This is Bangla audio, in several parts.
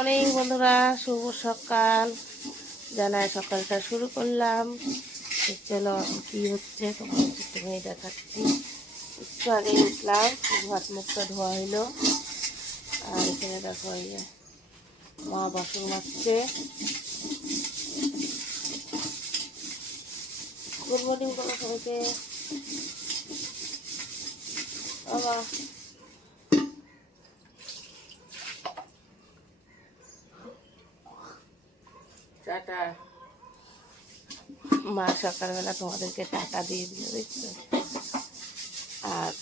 অনেক বন্ধুরা, শুভ সকাল। জানায় সকালটা শুরু করলাম। চলো কি হচ্ছে তোমার তুমি দেখাচ্ছি। একটু আগে উঠলাম হাত মুখটা ধোয়া হইল। আর এখানে দেখো এই যে মা বাসন মারছে গুড মর্নিং বলো সবাইকে। বাবা টাটা মা সকালবেলা তোমাদেরকে টাকা দিয়ে দিল, দেখছ? আর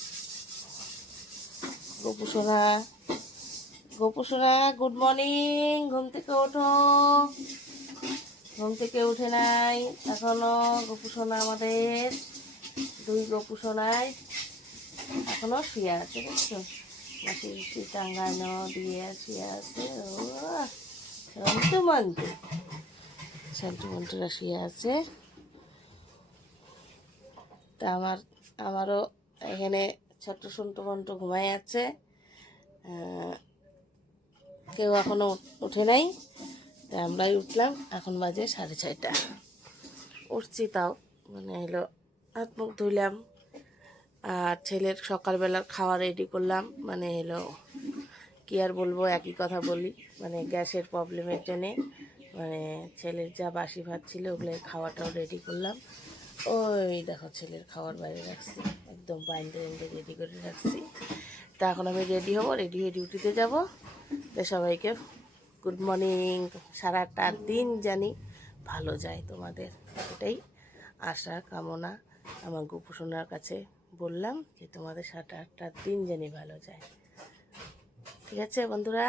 গোপুসোনা গোপুসোনা গুড মর্নিং ঘুম থেকে ওঠো। ঘুম থেকে উঠে নাই, এখনও গোপুসোনা আমাদের, দুই গোপুসোনায় এখনও শুয়ে আছে, দেখছ? মাসি টাঙ্গানো দিয়ে শুয়ে আছে ও মন্তু মন্তু শান্তি মন্টুরা শুয়ে আছে। তা আমার, আমারও এখানে ছোট্ট সন্টু মন্টু ঘুমায় আছে। কেউ এখনও উঠে নাই। তা আমরাই উঠলাম। এখন বাজে সাড়ে ছয়টা। উঠছি তাও মানে হলো হাত মুখ ধুইলাম। আর ছেলের সকালবেলার খাওয়া রেডি করলাম। মানে হলো কি আর বলব, একই কথা বলি। মানে গ্যাসের প্রবলেমের জন্যে। মানে ছেলের যা বাসি ভাত ছিল ওগুলো খাওয়াটাও রেডি করলাম। ওই দেখো ছেলের খাওয়ার বাইরে রাখছি, একদম বাইন্ডে বাইন্ডে রেডি করে রাখছি। তা এখন আমি রেডি হব রেডি হয়ে ডিউটিতে যাব। তো সবাইকে গুড মর্নিং সারা আটটা দিন জানি ভালো যায় তোমাদের। এটাই আশা, কামনা আমার গোপুসোনার কাছে বললাম যে তোমাদের সারা আটটা দিন জানি ভালো যায়। ঠিক আছে বন্ধুরা?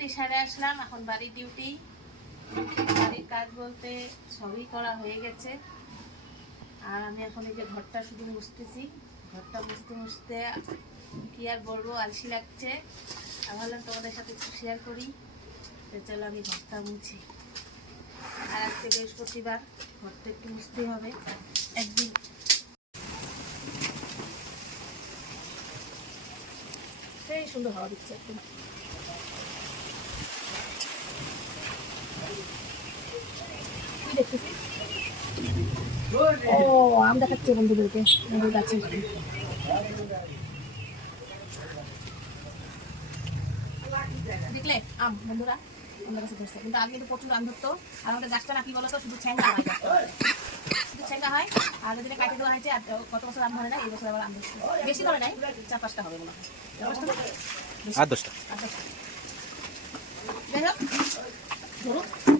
ডিউটি সারে আসলাম, এখন বাড়ির ডিউটি বাড়ির কাজ বলতে সবই করা হয়ে গেছে। আর আমি এখন এই যে ঘরটা শুধু মুছতেছি। ঘরটা মুছতে মুছতে কি আর বলব, আলসি লাগছে। আমি ভাবলাম তোমাদের সাথে একটু শেয়ার করি। তো চলো আমি ঘরটা মুছি। আর আজকে বৃহস্পতিবার, ঘরটা একটু মুছতে হবে। একদিন। সেই সুন্দর হাওয়া দিচ্ছে এখন দেখতেছি ও আম দেখাচ্ছে বন্ধুদেরকে। বন্ধুর কাছে। দেখলে আম বন্ধুরা? আমাদের কাছে ধরছে। কিন্তু আগে প্রচুর আম ধরতো। আর আমাদের গাছটা না কি বলতো? শুধু ছেঙ্গা হয়। শুধু ছেঙ্গা হয়। আর যদি কাটে দেওয়া হয়েছে আর কত বছর আম ধরে না এই বছর আবার আম ধরছে। বেশি ধরে নাই চার পাঁচটা হবে মনে হয়। আর দশটা। আর দশটা। যাই হোক ধরুক তারপর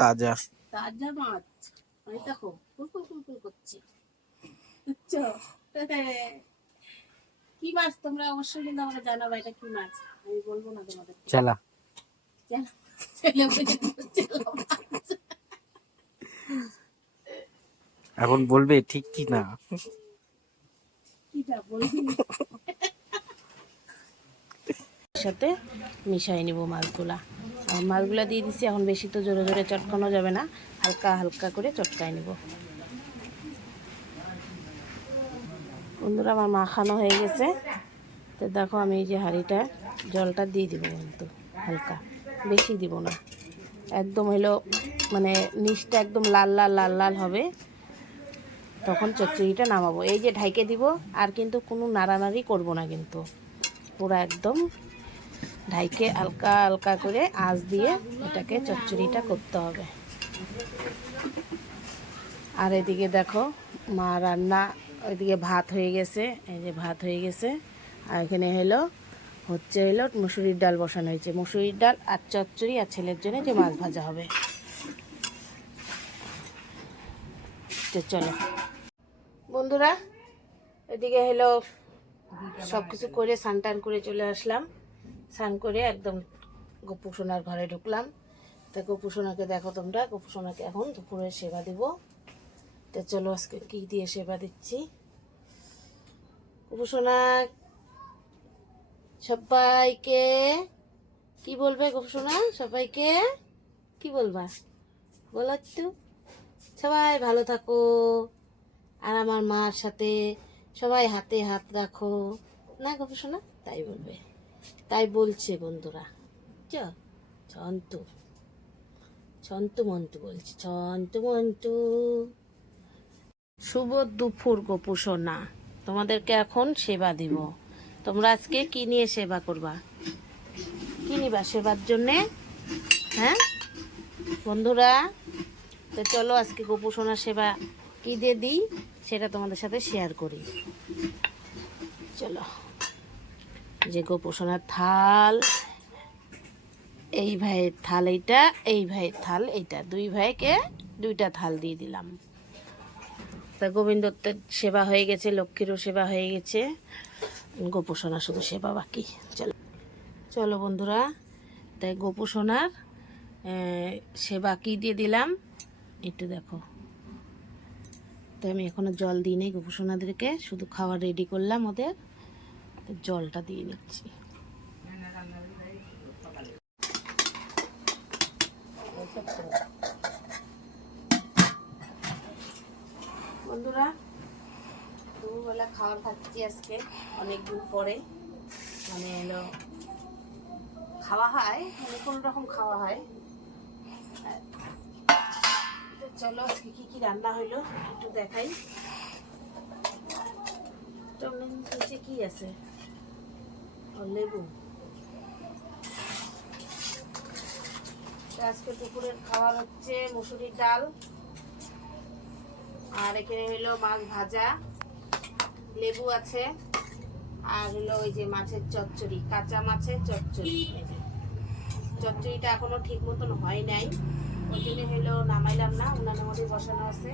তাজা। তাজা মাছ। আমি দেখো কুলকুল কুলকুল করছে। কি মাছ? তোমরা অবশ্যই কিন্তু আমাকে জানাবে এটা কি মাছ। আমি বলব না তোমাদের চালা। এখন বলবে ঠিক কি না? কিটা সাথে মিশাই নিব মাছগুলা। মাছগুলা দিয়ে দিচ্ছি এখন বেশি তো জোরে জোরে চটকানো যাবে না। হালকা হালকা করে চটকায় নিব। বন্ধুরা, আমার মাখানো হয়ে গেছে। তো দেখো, আমি এই যে হাঁড়িটা, জলটা দিয়ে দিব কিন্তু, হালকা। বেশি দিব না। একদম হলো মানে নিচটা একদম লাল লাল লাল লাল হবে। তখন চচ্চড়িটা নামাবো। এই যে ঢাইকে দিব, আর কিন্তু কোনো নাড়ানাড়ি করব না কিন্তু। পুরো একদম ঢাইকে হালকা হালকা করে আঁচ দিয়ে এটাকে চচ্চড়িটা করতে হবে। আর এদিকে দেখো মা রান্না, ওইদিকে ভাত হয়ে গেছে, এই যে ভাত হয়ে গেছে। আর এখানে হলো, হচ্ছে হলো মুসুরির ডাল বসানো হয়েছে। মুসুরির ডাল আর চচ্চড়ি আর ছেলের জন্য যে মাছ ভাজা হবে। চলো। বন্ধুরা, এদিকে হলো সব কিছু করে স্নান টান করে চলে আসলাম। স্নান করে একদম গপু সোনার ঘরে ঢুকলাম। তা গপু সোনাকে দেখো তোমরা গপু সোনাকে এখন দুপুরে সেবা দিব। তো চলো আজকে কি দিয়ে সেবা দিচ্ছি। গপু সোনা সবাইকে কি বলবে গপু সোনা সবাইকে কি বলবা? বলো একটু। সবাই ভালো থাকো। আর আমার মার সাথে সবাই হাতে হাত রাখো। না গবেষণা তাই বলবে। তাই বলছে বন্ধুরা। ছন্তু। ছন্তু মন্তু বলছে, ছন্তু মন্তু। শুভ দুপুর গোপুসোনা তোমাদেরকে এখন সেবা দিব। তোমরা আজকে কি নিয়ে সেবা করবা? কি নিবা সেবার জন্যে? হ্যাঁ? বন্ধুরা, তো চলো আজকে গোপুসোনা সেবা কি দিয়ে দিই সেটা তোমাদের সাথে শেয়ার করি। চলো। যে গোপুসোনার থাল এই ভাইয়ের থাল এইটা এই ভাইয়ের থাল এইটা। দুই ভাইকে দুইটা থাল দিয়ে দিলাম। তা গোবিন্দত্বের সেবা হয়ে গেছে লক্ষ্মীরও সেবা হয়ে গেছে। গোপুসোনা শুধু সেবা বাকি। চলো। চলো বন্ধুরা তাই আহ, সেবা কি দিয়ে দিলাম? একটু দেখো। তো আমি এখনও জল দিই নাই গোপুসোনাদেরকে শুধু খাবার রেডি করলাম ওদের। জলটা দিয়ে নিচ্ছি। বন্ধুরা দুপুরবেলা খাবার খাচ্ছি আজকে অনেক দিন পরে। মানে এলো, খাওয়া হয় মানে কোনো রকম খাওয়া হয়। তো চলো আজকে কি কি রান্না হইল, একটু দেখাই। টমেটো নিচে কি আছে? লেবু। আজকে দুপুরের খাবার হচ্ছে মুসুরির ডাল। আর এখানে হইল মাছ ভাজা লেবু আছে আর হলো ওই যে মাছের চচ্চড়ি কাঁচা মাছের চচ্চড়ি। চচ্চড়িটা এখনও ঠিক মতন হয় নাই। ওই জন্য হইল নামাইলাম না উনানের মধ্যে বসানো আছে।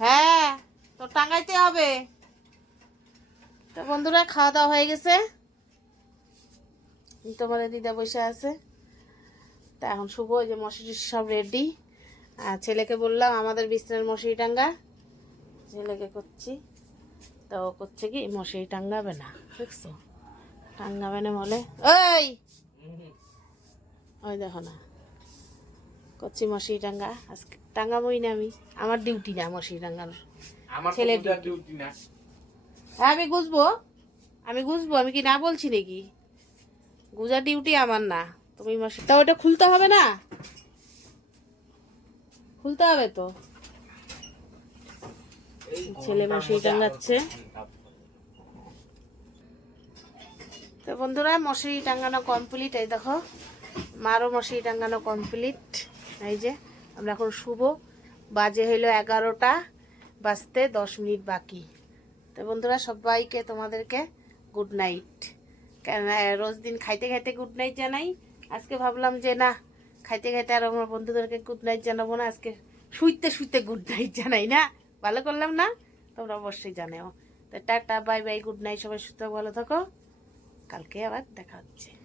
হ্যাঁ তো টাঙ্গাইতে হবে। তো বন্ধুরা খাওয়া দাওয়া হয়ে গেছে। তোমাদের দিদা বসে আছে। তা এখন শুভ ওই যে মশারি সব রেডি আর ছেলেকে বললাম আমাদের বিছানার মশারি টাঙ্গা। ছেলেকে করছি। তো করছে কি মশারি টাঙ্গাবে না দেখছ? টাঙ্গাবে না বলে। ওই! ওই দেখো না। করছি মশারি টাঙ্গা। আজকে টাঙ্গাবোই না আমি। আমার ডিউটি না মশারি টাঙ্গানোর। ছেলে ডিউটি না। হ্যাঁ আমি গুছবো আমি গুছবো আমি কি না বলছি নাকি? গুজা ডিউটি আমার না। তুমি মশারি তা ওটা খুলতে হবে না? খুলতে হবে তো। ছেলে মশারি টাঙ্গাচ্ছে তো বন্ধুরা মশারি টাঙ্গানো কমপ্লিট এই দেখো। মারও মশারি টাঙ্গানো কমপ্লিট এই যে আমরা এখন শুভ বাজে হইল এগারোটা বাজতে দশ মিনিট বাকি। তো বন্ধুরা, সবাইকে তোমাদেরকে গুড নাইট কেন রোজ দিন খাইতে খাইতে গুড নাইট জানাই। আজকে ভাবলাম যে, না, খাইতে খাইতে আর আমার বন্ধুদেরকে গুড নাইট জানাব না। আজকে শুইতে শুইতে গুড নাইট জানাই, না? ভালো করলাম না? তোমরা অবশ্যই জানাও। তো tata bye bye good night সবাই সুস্থ, ভালো থাকো। কালকে আবার দেখা হচ্ছে।